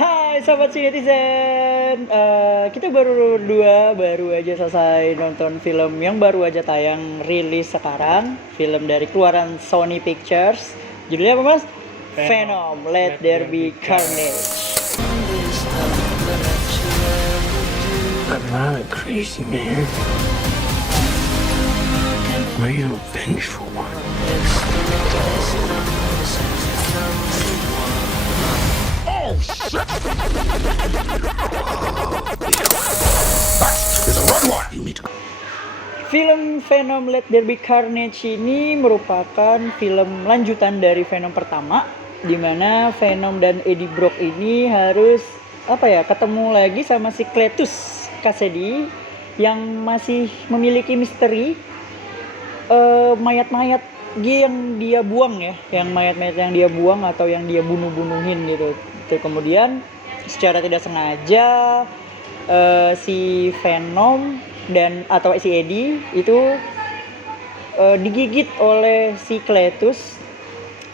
Hai sobat Netizen, kita baru aja selesai nonton film yang baru aja tayang rilis sekarang. Film dari keluaran Sony Pictures. Judulnya apa mas? Venom, Let There Be Carnage. I'm not a crazy man. Are you a vengeful one? Oh shit! That is a red one. You need to. Film Venom Let There Be Carnage ini merupakan film lanjutan dari Venom pertama, di mana Venom dan Eddie Brock ini harus ketemu lagi sama si Cletus Kasady yang masih memiliki misteri mayat-mayat yang dia buang ya, yang mayat-mayat yang dia buang atau yang dia bunuhin gitu. Kemudian secara tidak sengaja si Venom atau si Eddie itu digigit oleh si Cletus,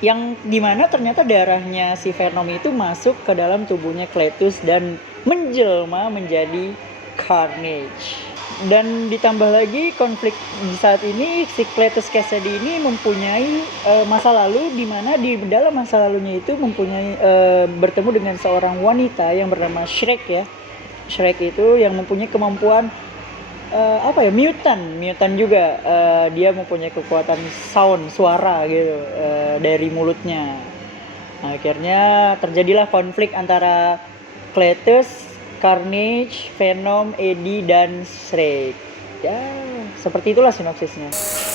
yang dimana ternyata darahnya si Venom itu masuk ke dalam tubuhnya Cletus dan menjelma menjadi Carnage. Dan ditambah lagi konflik di saat ini, si Cletus Kasady ini mempunyai masa lalu, di mana di dalam masa lalunya itu mempunyai bertemu dengan seorang wanita yang bernama Shrek ya. Shrek itu yang mempunyai kemampuan mutan juga. Dia mempunyai kekuatan suara gitu dari mulutnya. Akhirnya terjadilah konflik antara Cletus, Carnage, Venom, Eddie, dan Shrek. Ya, seperti itulah sinopsisnya.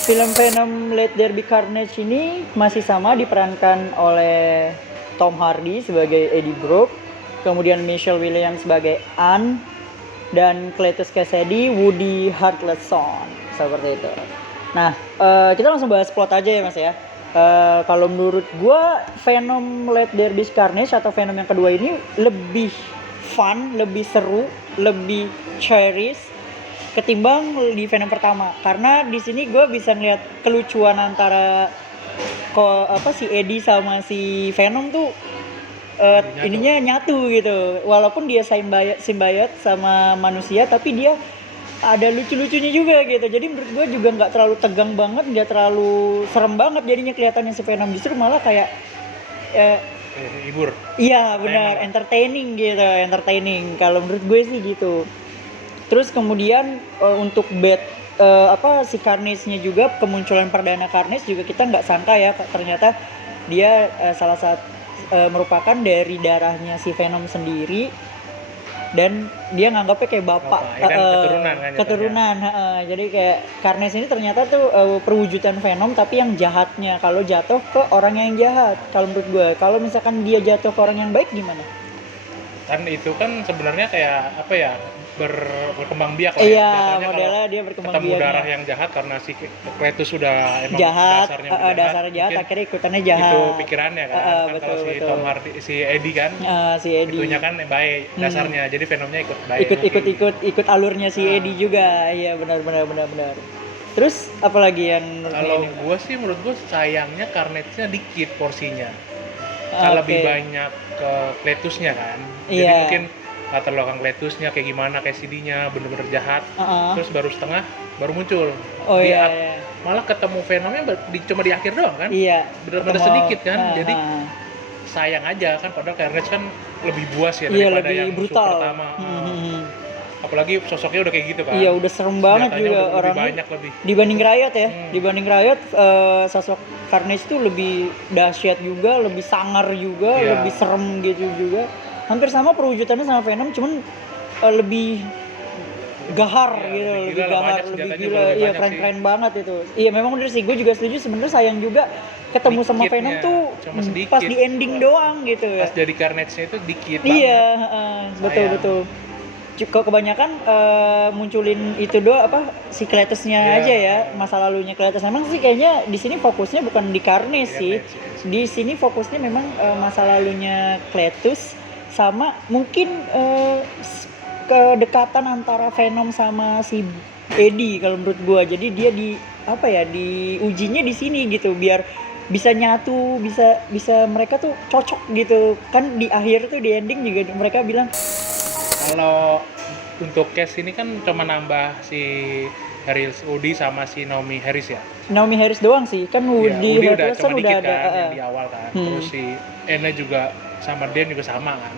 Film Venom Let There Be Carnage ini masih sama diperankan oleh Tom Hardy sebagai Eddie Brock, kemudian Michelle Williams sebagai Anne, dan Cletus Kasady Woody Harrelson, seperti itu. Nah, kita langsung bahas plot aja ya mas ya. Kalau menurut gue Venom Let There Be Carnage atau Venom yang kedua ini lebih fun, lebih seru, lebih cherish ketimbang di Venom pertama. Karena di sini gue bisa ngeliat kelucuan antara si Eddie sama si Venom tuh ininya nyatu gitu. Walaupun dia symbiote sama manusia, tapi dia ada lucu-lucunya juga gitu. Jadi menurut gue juga nggak terlalu tegang banget, nggak terlalu serem banget jadinya kelihatannya si Venom. Justru malah kayak hibur. Iya benar, entertaining kalau menurut gue sih gitu. Terus kemudian untuk si Carnage-nya juga, kemunculan perdana Carnage juga kita nggak sangka ya, ternyata dia salah satu merupakan dari darahnya si Venom sendiri, dan dia nganggapnya kayak bapak keturunan. Jadi kayak Carnage ini ternyata tuh perwujudan Venom tapi yang jahatnya, kalau jatuh ke orang yang jahat. Kalau menurut gue, kalau misalkan dia jatuh ke orang yang baik gimana? Kan itu kan sebenarnya kayak berkembang biak lah. Iya, modelnya dia berkembang biak. Ketemu darah yang jahat karena si Cletus sudah emang jahat, dasarnya jahat, akhirnya ikutannya jahat. Itu pikirannya kan. Betul, kalau si betul. Tom Hardy, si Eddie kan. Si Eddie. Itunya kan baik dasarnya. Jadi Venomnya ikut baik. Ikut alurnya si Eddie juga. Iya, benar. Terus apalagi yang kalau gue sih, menurut gue sayangnya Carnage-nya dikit porsinya. Lebih banyak ke Cletusnya kan. Jadi mungkin latar belakang Cletusnya kayak gimana, kayak CD-nya bener-bener jahat. Terus baru setengah baru muncul. Malah ketemu Venomnya cuma di akhir doang kan. Iya, bener-bener sedikit kan. Jadi sayang aja kan, padahal Carnage kan lebih buas ya daripada yang brutal pertama. Apalagi sosoknya udah kayak gitu kan. Iya, udah serem banget juga orangnya. Dibanding Riot ya. Dibanding Riot, sosok Carnage tuh lebih dahsyat juga, lebih sangar juga, lebih serem gitu juga. Hampir sama perwujudannya sama Venom, cuman lebih gahar gitu, lebih gahar, lebih gila. Iya, keren banget itu. Iya, memang bener sih, gue juga setuju. Sebenarnya sayang juga ketemu sama Venom tuh pas di ending doang gitu ya. Pas jadi Carnage-nya itu dikit banget. Iya, betul. Kebanyakan munculin itu si Cletusnya aja ya, masa lalunya Cletus. Memang sih kayaknya di sini fokusnya bukan di Carnage sih. Di sini fokusnya memang masa lalunya Cletus, sama mungkin kedekatan antara Venom sama si Eddie kalau menurut gua. Jadi dia di ujinya di sini gitu, biar bisa nyatu, bisa mereka tuh cocok gitu kan. Di akhir tuh di ending juga mereka bilang Kalau untuk cast ini kan cuma nambah si Harris Udi sama si Naomi Harris ya. Naomi Harris doang sih kan. Iya, Woody Udi udah Harrelson cuma udah dikit ada. kan yang di awal kan. Terus si Anna juga sama Dan juga sama kan.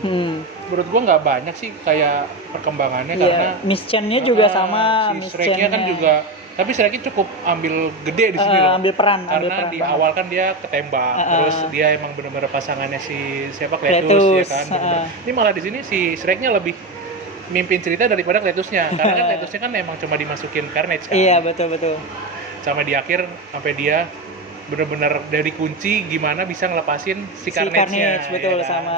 Menurut gua nggak banyak sih kayak perkembangannya karena Iya, Miss Chen-nya juga sama. si Miss Shrek-nya kan Chen-nya. juga, tapi Shrek-nya cukup ambil gede di sini loh. ambil peran Karena di banget. awal kan dia ketembak, terus dia emang benar-benar pasangannya si siapa Cletus ya Cletus, kan. Bener-bener. Ini malah di sini si Shrek-nya lebih mimpin cerita daripada Cletusnya, karena kan Cletusnya kan emang cuma dimasukin Carnage kan. Iya, betul. Sama di akhir sampai dia benar-benar dari kunci gimana bisa ngelepasin si Si Carnage-nya. Carnage, betul, ya kan? sama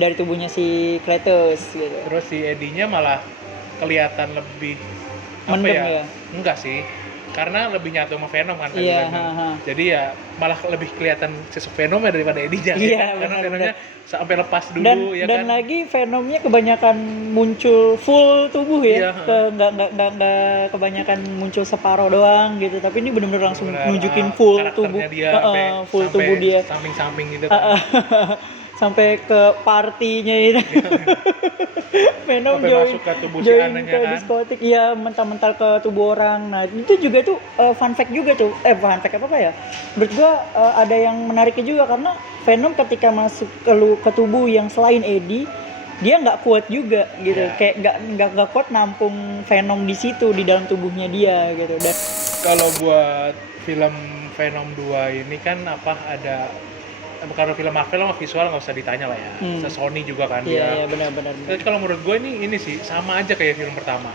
dari tubuhnya si Cletus gitu. Terus si Eddie-nya malah kelihatan lebih Mendem ya? Enggak sih, karena lebih nyatu sama Venom kan. Iya, Venom. Jadi ya malah lebih kelihatan sosok Venomnya daripada Eddie-nya. Iya, Karena benar, Venomnya sampai lepas dulu Dan ya dan kan. lagi Venomnya kebanyakan muncul full tubuh ya. Iya, Nggak kebanyakan muncul separuh doang gitu. Tapi ini benar-benar langsung Benar, nunjukin full karakternya tubuh. dia Full sampai tubuh dia. samping-samping gitu kan. Sampai ke partinya itu. Venom Sampai join, masuk ke tubuh si join Ananya ke kan. diskotik, iya, mental-mental ke tubuh orang. Nah itu juga tuh fun fact juga tuh, fun fact apa ya? Menurut gua ada yang menariknya juga karena Venom ketika masuk ke tubuh yang selain Eddie, dia nggak kuat juga gitu, Iya. kayak nggak kuat nampung Venom di situ di dalam tubuhnya dia gitu. Dan Kalau buat film Venom 2 ini kan ada kalau film Marvel sama visual nggak usah ditanya lah ya. Sony juga kan iya dia. benar. Tapi kalau menurut gue ini sih sama aja kayak film pertama.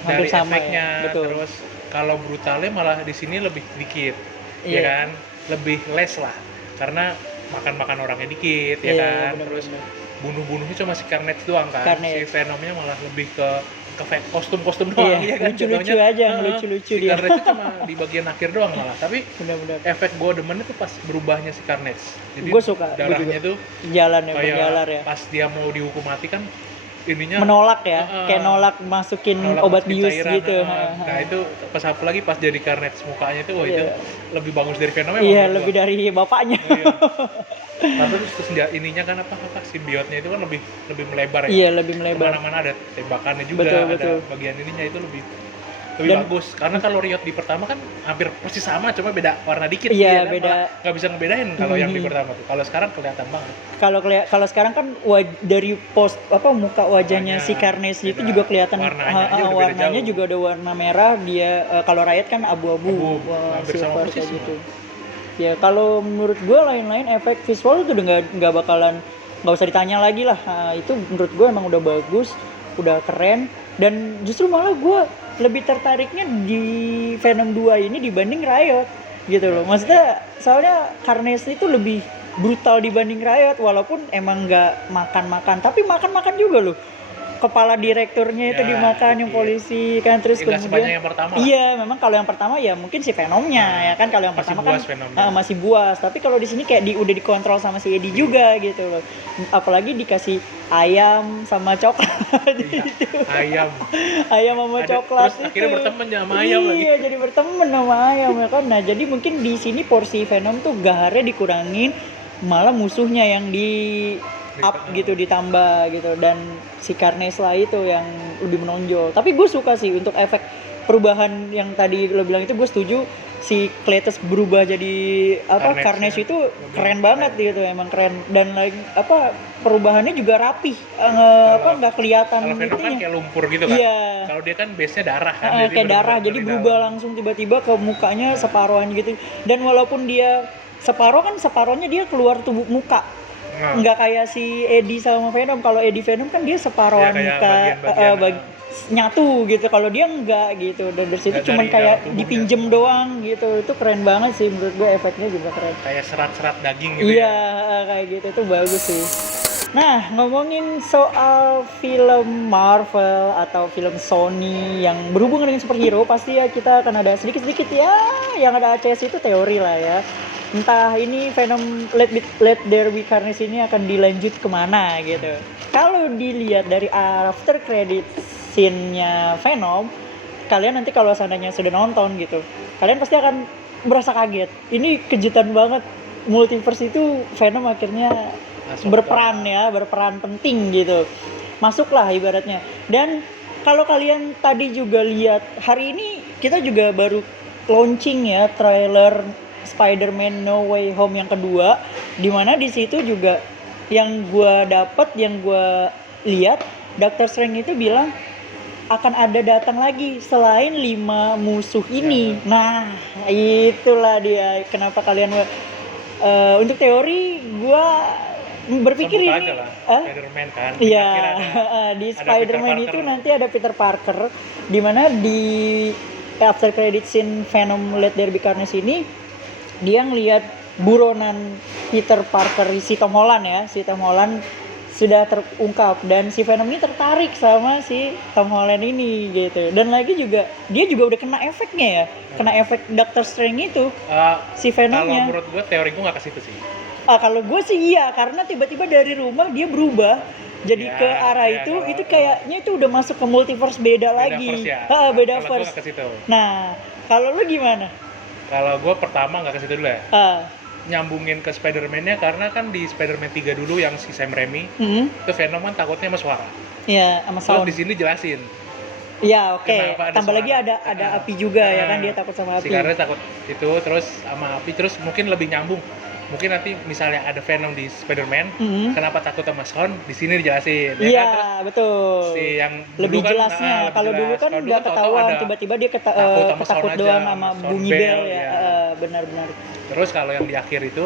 Hampir Dari sama efeknya, ya, betul. terus kalau brutalnya malah di sini lebih dikit, ya Iya. kan? Lebih less lah, karena makan orangnya dikit, ya Iya, kan? benar, Terus benar. bunuh-bunuhnya cuma si Carnage doang kan. Carnage. Si Venomnya malah lebih ke kostum-kostum doang, Iya, ya kan? lucu-lucu Jatuhnya, aja, heeh, lucu-lucu si dia. Carnage cuma di bagian akhir doang malah, tapi benar-benar efek gue demen itu pas berubahnya si Carnage. Jadi Gua suka, gua darahnya juga. tuh jalan ya, kayak berjalar ya. pas dia mau dihukum mati kan ininya Menolak ya, Heeh. kayak nolak masukin nolak obat masukin bius cairan, gitu. Nah itu pas satu lagi pas jadi Carnage mukanya itu, wah itu Iya. lebih bagus dari Venomnya. Iya, lebih dari bapaknya. Iya. Tapi terus ininya kan apa simbiotnya itu kan lebih melebar ya. Iya, lebih melebar. Kemana-mana ada tembakannya juga, Betul, ada betul. bagian ininya itu lebih Dan- bagus. Karena kalau Riot di pertama kan hampir persis sama, cuma beda warna dikit. Iya, dia kan beda. malah nggak bisa ngebedain kalau yang di pertama tuh. Kalau sekarang kelihatan banget. Kalau sekarang kan dari muka wajahnya Wajah, si Carnage itu beda. juga kelihatan. Warnanya aja udah beda warnanya jauh. juga ada warna merah. Dia kalau Riot kan abu-abu, Abu, hampir sama silver persis kayak gitu. Ya kalau menurut gue lain-lain efek visual itu udah nggak bakalan, nggak usah ditanya lagi lah. Nah, itu menurut gue emang udah bagus, udah keren, dan justru malah gue lebih tertariknya di Venom 2 ini dibanding Riot gitu loh. Maksudnya soalnya Carnage itu lebih brutal dibanding Riot, walaupun emang nggak makan tapi makan juga loh. Kepala direkturnya itu Ya, dimakan yang iya. polisi kan, terus Nggak sebanyak kemudian yang pertama lah. iya, memang kalau yang pertama ya mungkin si Venomnya ya kan, kalau yang Masih pertama buas kan Venomnya. masih buas, tapi kalau di sini kayak udah dikontrol sama si Eddie juga gitu loh. Apalagi dikasih ayam sama coklat. Iya, ayam. Ayam sama coklat Terus akhirnya berteman sama ayam lagi. Iya, jadi berteman sama ayam ya kan. Nah, jadi mungkin di sini porsi Venom tuh gaharnya dikurangin, malah musuhnya yang di up gitu, ditambah gitu, dan si Carnage lah itu yang lebih menonjol. Tapi gue suka sih untuk efek perubahan yang tadi lo bilang itu, gue setuju. Si Cletus berubah jadi Carnage itu keren banget gitu, emang keren. Dan lagi perubahannya juga rapih, nggak kelihatan Kalau Venom kan itunya. kayak lumpur gitu kan. Iya. Kalau dia kan base-nya darah kan. Kayak bener-bener darah, dari jadi dalam. berubah langsung tiba-tiba ke mukanya separuhan gitu. Dan walaupun dia separohnya dia keluar tubuh muka. Nah, Nggak kayak si Eddie sama Venom. Kalau Eddie Venom kan dia separohan Iya, kayak muka, bagian-bagian, nyatu gitu. Kalau dia enggak gitu. Dan dari situ Nggak cuman dari kayak dalam tubuhnya. dipinjem doang gitu. Itu keren banget sih menurut gue, efeknya juga keren. kayak serat-serat daging gitu Iya, ya. kayak gitu, itu bagus sih. Nah, ngomongin soal film Marvel atau film Sony yang berhubungan dengan superhero, pasti ya kita akan ada sedikit-sedikit ya, yang ada ACS itu teori lah ya. Entah ini Venom Let There Be Carnage ini akan dilanjut kemana gitu. Kalau dilihat dari after credit scene-nya Venom, kalian nanti kalau seandainya sudah nonton gitu, kalian pasti akan berasa kaget. Ini kejutan banget. Multiverse itu Venom akhirnya Masuk berperan penting gitu. Masuklah ibaratnya. Dan kalau kalian tadi juga lihat, hari ini kita juga baru launching ya trailer Spider-Man No Way Home yang kedua, dimana di situ juga yang gue lihat, Doctor Strange itu bilang akan ada datang lagi selain 5 musuh ini. Nah, itulah dia kenapa kalian untuk teori gue berpikir Sebut ini aja lah, Spider-Man kan. iya, di Ada Spider-Man Peter itu Parker. nanti ada Peter Parker, dimana di after credit scene Venom Let There Be Carnage ini dia ngelihat buronan Peter Parker si Tom Holland ya, si Tom Holland sudah terungkap dan si Venom ini tertarik sama si Tom Holland ini gitu. Dan lagi juga dia juga udah kena efeknya ya, kena efek Doctor Strange itu si Kalau Venomnya. menurut gue teori gue nggak ke situ sih. Kalau gue sih iya, karena tiba-tiba dari rumah dia berubah jadi Ya, ke arah ya, itu kalau- kayaknya itu udah masuk ke multiverse beda lagi. Verse ya. Beda Kalau gue verse. nggak ke situ. Nah, kalau lu gimana? Kalau gue pertama nggak ke situ dulu ya. Ah, Nyambungin ke Spider-Man-nya karena kan di Spider-Man 3 dulu yang si Sam Raimi itu Venom kan takutnya sama suara. ya sama Terus sound. di sini jelasin. Iya, oke. Kenapa ada Tambah suara? lagi ada api juga ya kan, dia takut sama Si api. Garnet takut itu terus sama api terus mungkin lebih nyambung. Mungkin nanti misalnya ada Venom di Spider-Man, kenapa takut sama sound? Di sini dijelasin. Ya Iya, kan? Terus betul. si yang Lebih dulu kan, jelasnya. lebih Kalau dulu jelas. kan Kalau nggak tahu-tahu ketahuan, ada tiba-tiba dia takut sama ketakut sound aja, doang sama sound bunyi bell, bel ya. ya. Benar-benar. Terus kalau yang di akhir itu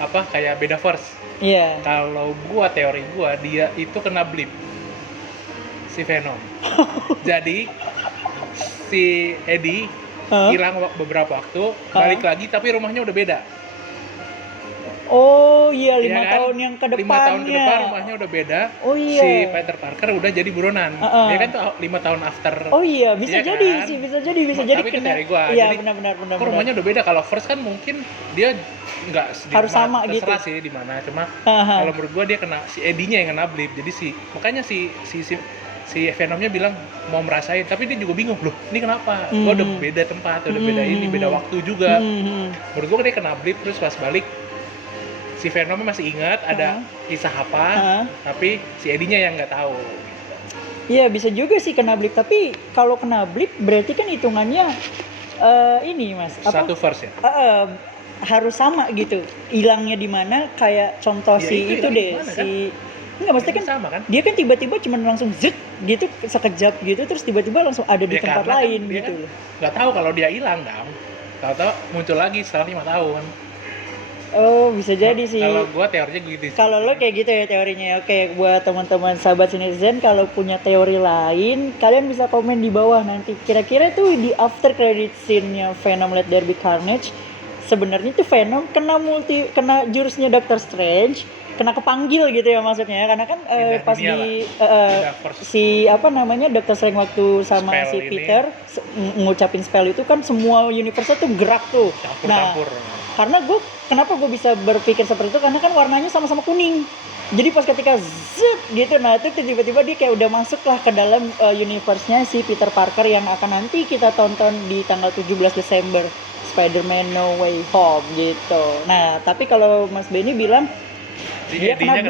apa kayak beda verse. Iya. Kalau gua teori gua dia itu kena blip si Venom. Jadi si Eddie Hah? hilang beberapa waktu, balik lagi tapi rumahnya udah beda. Oh iya, 5 Iya kan? tahun yang ke 5 tahun ke depannya. depan rumahnya udah beda. Oh iya. Si Peter Parker udah jadi buronan. Dia kan tuh 5 tahun after. Oh iya, bisa Iya jadi kan? sih, bisa jadi Tapi itu kena. teori gua. Iya, Jadi, benar. Kok rumahnya udah beda? Kalau first kan mungkin dia nggak di Harus rumah, sama gitu. terserah sih di mana. Cuma Haha. kalau menurut gua dia kena si Eddie-nya yang kena blip. Jadi makanya si Venomnya bilang mau merasain, tapi dia juga bingung loh. Ini kenapa? Gua udah beda tempat, udah beda ini, beda waktu juga. Menurut gua dia kena blip terus pas balik si Venomnya masih ingat ada kisah apa, tapi si Eddie-nya yang nggak tahu. Iya, bisa juga sih kena blip, tapi kalau kena blip berarti kan hitungannya ini Mas, apa? Satu verse ya. Harus sama gitu. Hilangnya di mana kayak contoh Ya, si itu hilangnya deh, di mana, si enggak maksudnya kan sama kan? dia kan tiba-tiba cuma langsung zet gitu sekejap gitu terus tiba-tiba langsung ada di Ya, tempat karena lain kan dia gitu kan loh. nggak tahu kalau dia hilang dong. Tahu-tahu muncul lagi setelah 5 tahun. Oh, bisa jadi sih. Kalau gua teorinya gitu sih. Kalau lo kayak gitu ya teorinya. Oke, buat teman-teman sahabat Citizen kalau punya teori lain, kalian bisa komen di bawah nanti. Kira-kira tuh di after credit scene-nya Venom Let There Be Carnage, sebenarnya tuh Venom kena jurusnya Doctor Strange, kena kepanggil gitu ya maksudnya. Karena kan Pindah pas dunia di Pindah verse. si apa namanya Doctor Strange waktu sama Spell si ini. Peter ngucapin spell itu kan semua universe tuh gerak tuh. Campur-campur. Karena kenapa gue bisa berpikir seperti itu karena kan warnanya sama-sama kuning. Jadi pas ketika zet gitu, nah itu tiba-tiba dia kayak udah masuk lah ke dalam universe-nya si Peter Parker yang akan nanti kita tonton di tanggal 17 Desember, Spider-Man No Way Home gitu. Nah, tapi kalau Mas Benny bilang Si dia Eddie-nya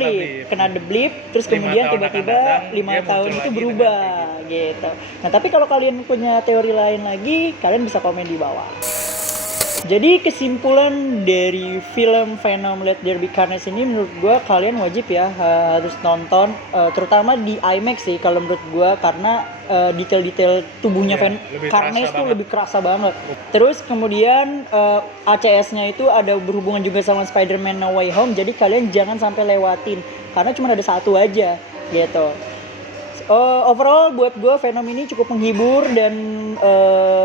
kena the blip, terus 5 kemudian tahun tiba-tiba akan datang, 5 dia tahun muncul itu lagi berubah dengan gitu. Nah, tapi kalau kalian punya teori lain lagi, kalian bisa komen di bawah. Jadi kesimpulan dari film Venom Let There Be Carnage ini menurut gue kalian wajib ya harus nonton, terutama di IMAX sih kalau menurut gue, karena detail-detail tubuhnya Iya, lebih Carnage kerasa tuh banget. lebih kerasa banget. Terus kemudian ACS-nya itu ada berhubungan juga sama Spider-Man No Way Home, jadi kalian jangan sampai lewatin karena cuma ada satu aja gitu. Overall buat gue Venom ini cukup menghibur dan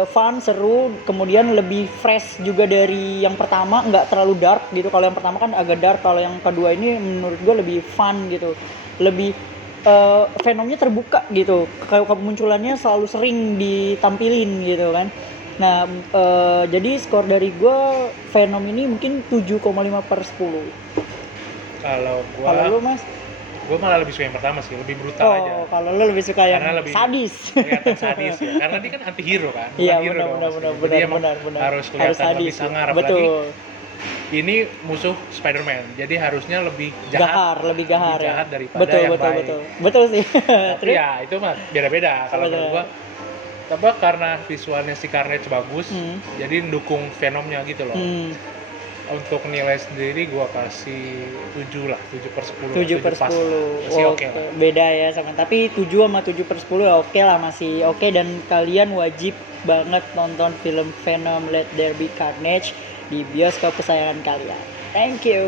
fun, seru, kemudian lebih fresh juga dari yang pertama, nggak terlalu dark gitu. Kalau yang pertama kan agak dark, kalau yang kedua ini menurut gue lebih fun gitu, lebih Venomnya terbuka gitu, kemunculannya selalu sering ditampilin gitu kan. Nah, jadi skor dari gue Venom ini mungkin 7,5/10. Kalau Kalau gua lu Mas? Gue malah lebih suka yang pertama sih, lebih brutal aja. Oh, kalau lu lebih suka yang Karena lebih sadis. kelihatan sadis ya. Karena dia kan anti hero kan, bukan Iya, hero benar, dong. benar, maksudnya. benar, Jadi emang benar. harus kelihatan lebih ya. sangar, apalagi Betul. ini musuh Spider-Man. Jadi harusnya lebih jahat, Lebih gahar ya. jahat daripada Betul, yang betul, baik. betul. Betul sih. Tapi Terus ya itu mah beda-beda. Kalau Betul. menurut gua, tapi karena visualnya si Carnage bagus, Hmm. jadi mendukung Venomnya gitu loh. Untuk nilai sendiri gua kasih 7 lah, 7/10. 7/10. Masih oke lah. Beda ya sama, tapi 7 sama 7/10 ya oke lah, masih oke. Dan kalian wajib banget nonton film Venom Let There Be Carnage di bioskop kesayangan kalian. Thank you.